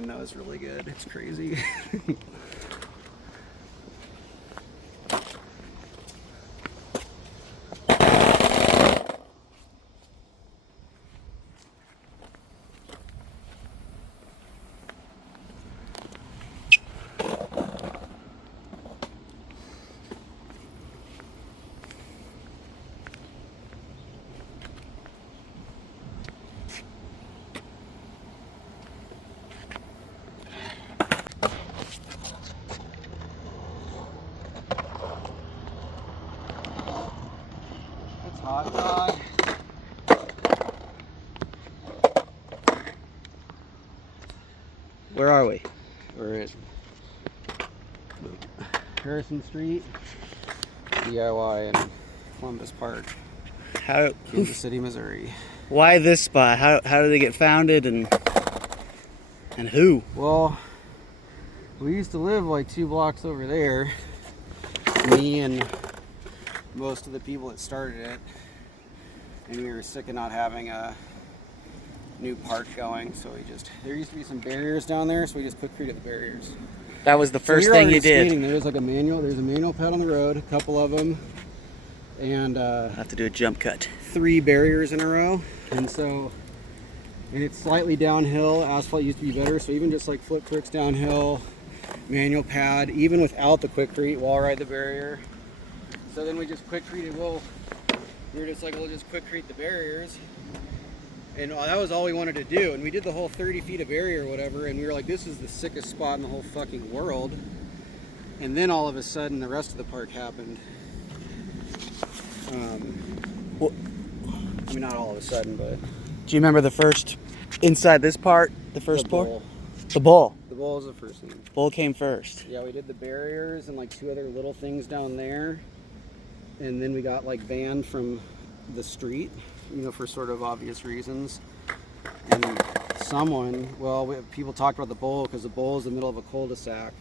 time though is really good. It's crazy. It's hot dog. Where are we? We're at Harrison Street, DIY in Columbus Park, Kansas City, Missouri. Why this spot? How did they get founded and who? Well, we used to live like 2 blocks over there. Me and most of the people that started it, and we were sick of not having a new park going, so there used to be some barriers down there, so we just quick-created the barriers. That was the So first we were thing you already did. skating. There's a manual pad on the road, a couple of them, and I have to do a jump cut. 3 barriers in a row, and it's slightly downhill. Asphalt used to be better, so even just like flip tricks downhill, manual pad, even without the quickcrete, wall ride the barrier. So then we just quickcreated. We were just like, we'll just quickcrete the barriers, and that was all we wanted to do. And we did the whole 30 feet of barrier or whatever, and we were like, this is the sickest spot in the whole fucking world. And then all of a sudden, the rest of the park happened. Well, I mean, not all of a sudden, but do you remember the first inside this part? The first the pour? bowl. The bowl. The bowl was the first thing. Bowl came first. Yeah, we did the barriers and like 2 other little things down there. And then we got like banned from the street, for sort of obvious reasons. And people talked about the bowl because the bowl is the middle of a cul-de-sac.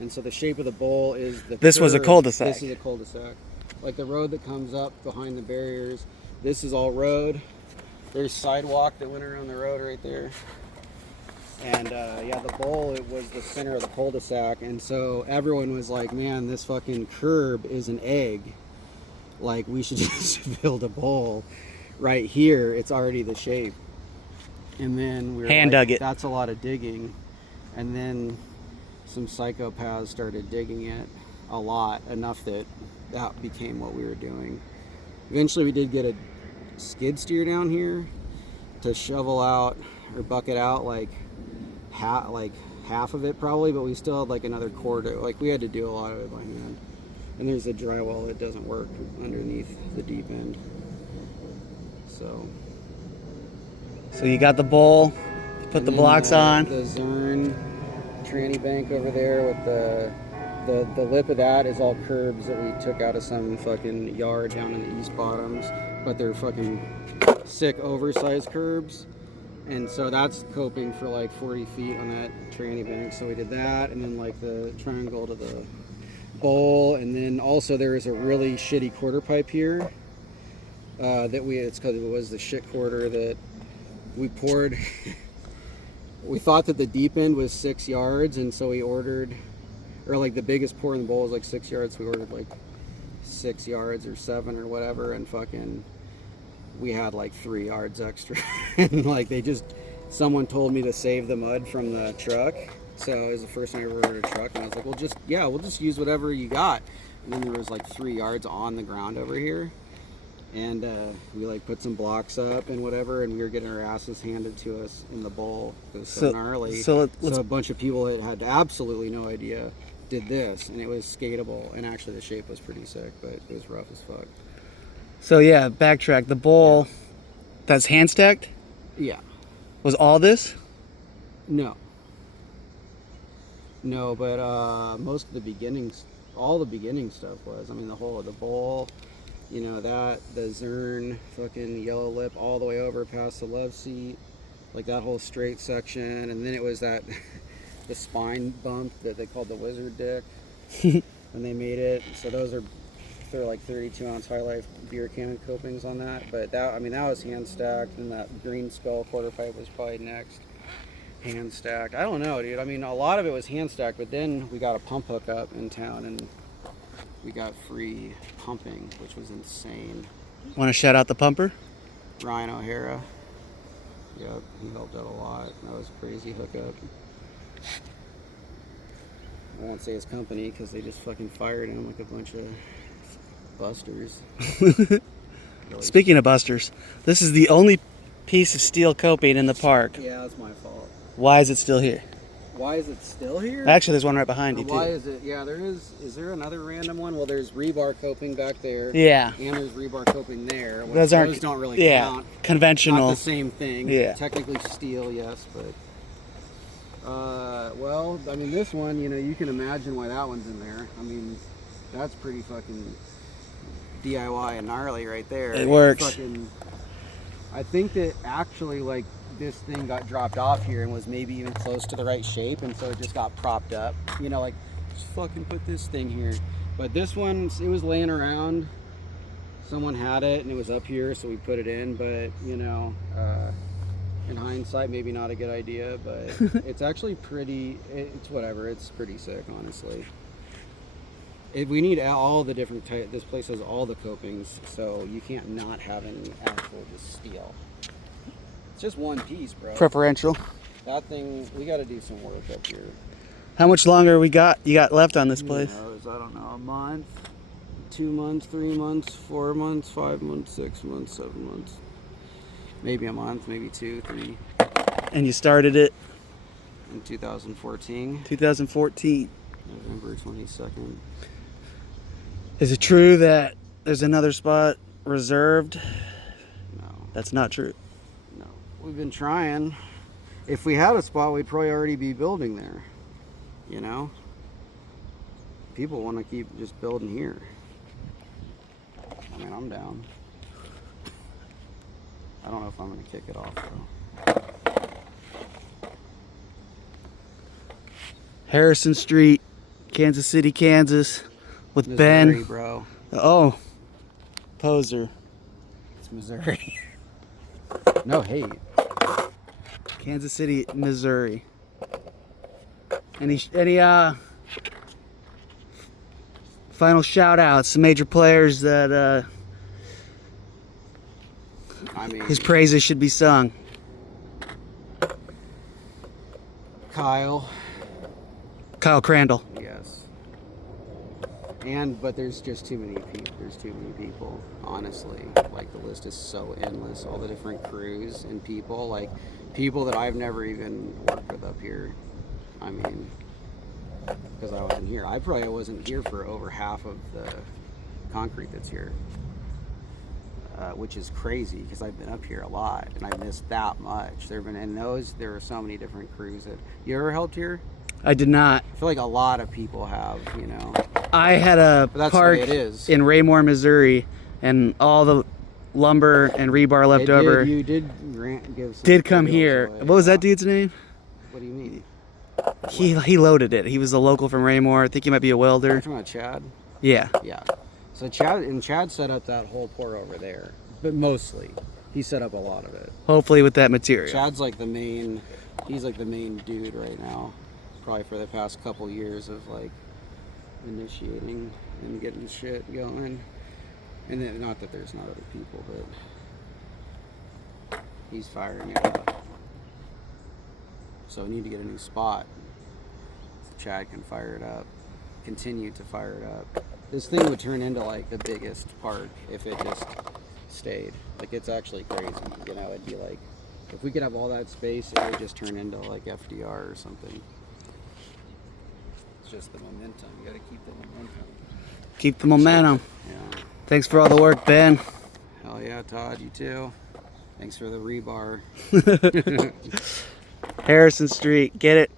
And so the shape of the bowl is the This was a curve. cul-de-sac. This is a cul-de-sac. Like the road that comes up behind the barriers, this is all road. There's sidewalk that went around the road right there. And the bowl, it was the center of the cul-de-sac. And so everyone was like, man, this fucking curb is an egg. Like, we should just build a bowl right here. It's already the shape. And then we were Dug it. That's a lot of digging. And then some psychopaths started digging it a lot, enough that became what we were doing. Eventually we did get a skid steer down here to shovel out or bucket out like half of it probably, but we still had like another quarter. Like, we had to do a lot of it by hand. And there's a drywall that doesn't work underneath the deep end. So you got the bowl, put the blocks on. The Zern tranny bank over there with the lip of that is all curbs that we took out of some fucking yard down in the East Bottoms, but they're fucking sick oversized curbs. And so that's coping for like 40 feet on that tranny bank. So we did that, and then like the triangle to the bowl, and then also there is a really shitty quarter pipe here it's because it was the shit quarter that we poured. We thought that the deep end was 6 yards, and so we ordered, or like the biggest pour in the bowl was like 6 yards, so we ordered like 6 yards or 7 or whatever, and fucking we had like 3 yards extra. And like someone told me to save the mud from the truck. So it was the first time I ever ordered a truck, and I was like, we'll just use whatever you got. And then there was like 3 yards on the ground over here, and we like put some blocks up and whatever, and we were getting our asses handed to us in the bowl. It was so gnarly. So a bunch of people that had absolutely no idea did this, and it was skatable, and actually the shape was pretty sick, but it was rough as fuck. So yeah, backtrack. The bowl, that's hand stacked? Yeah. Was all this? No, but most of the beginnings, all the beginning stuff was. I mean, the whole of the bowl, the Zern fucking yellow lip all the way over past the love seat, like that whole straight section, and then it was the spine bump that they called the wizard dick, and they made it. So they're like 32-ounce High Life beer cannon copings on that. But that was hand stacked, and that green skull quarter pipe was probably next. hand stacked. I don't know, dude. I mean, a lot of it was hand stacked, but then we got a pump hookup in town, and we got free pumping, which was insane. Want to shout out the pumper? Ryan O'Hara. Yep, he helped out a lot. That was a crazy hookup. I won't say his company because they just fucking fired him like a bunch of busters. Speaking of busters, this is the only piece of steel coping in the park. Yeah, that's my fault. Why is it still here? Why is it still here? Actually, there's one right behind you, too. Why is it? Yeah, there is. Is there another random one? Well, there's rebar coping back there. Yeah. And there's rebar coping there. Those don't really count. Conventional. Not the same thing. Yeah. Technically steel, yes, but... well, I mean, this one, you know, you can imagine why that one's in there. I mean, that's pretty fucking DIY and gnarly right there. It works. Fucking, I think that actually, like, this thing got dropped off here and was maybe even close to the right shape, and so it just got propped up. You know, like, just fucking put this thing here. But this one, it was laying around. Someone had it, and it was up here, so we put it in. But, you know, in hindsight, maybe not a good idea, but it's actually pretty, it's whatever. It's pretty sick, honestly. We need all the different types. This place has all the copings, so you can't not have any actual just steel. It's just one piece, bro. Preferential. That thing, we got to do some work up here. How much longer you got left on this place? Who knows? I don't know. A month, 2 months, 3 months, 4 months, 5 months, 6 months, 7 months. Maybe a month, maybe 2, 3. And you started it? In 2014. 2014. November 22nd. Is it true that there's another spot reserved? No. That's not true. No. We've been trying. If we had a spot, we'd probably already be building there. You know? People want to keep just building here. I mean, I'm down. I don't know if I'm going to kick it off, though. Harrison Street, Kansas City, Kansas, with Missouri, Ben. Bro. Oh, poser. It's Missouri. No hate. Kansas City, Missouri. Any final shout outs to major players that I mean, his praises should be sung? Kyle. Kyle Crandall. Yes. But there's just too many people. There's too many people, honestly. Like, the list is so endless. All the different crews and people. Like, people that I've never even worked with up here. I mean, because I wasn't here. I probably wasn't here for over half of the concrete that's here. Which is crazy, because I've been up here a lot, and I missed that much. There were so many different crews that... You ever helped here? I did not. I feel like a lot of people have, you know. I had a But that's park the way it is. in Raymore, Missouri, and all the lumber and rebar left over You did give some did come materials here. away. What was that dude's name? What do you mean? He loaded it. He was a local from Raymore. I think he might be a You're welder. talking about Chad? Yeah. Yeah. So Chad set up that whole pour over there, but mostly he set up a lot of it. Hopefully with that material. Chad's like the main. He's like the main dude right now, probably for the past couple years of like initiating and getting shit going. And then, not that there's not other people, but he's firing it up. So we need to get a new spot so Chad can fire it up, continue to fire it up. This thing would turn into like the biggest park if it just stayed. Like, it's actually crazy, you know. It'd be like, if we could have all that space, it would just turn into like FDR or something. It's just the momentum. You gotta keep the momentum. Keep the momentum. Yeah. Thanks for all the work, Ben. Hell yeah, Todd, you too. Thanks for the rebar. Harrison Street, get it.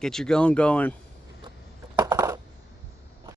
Get your going.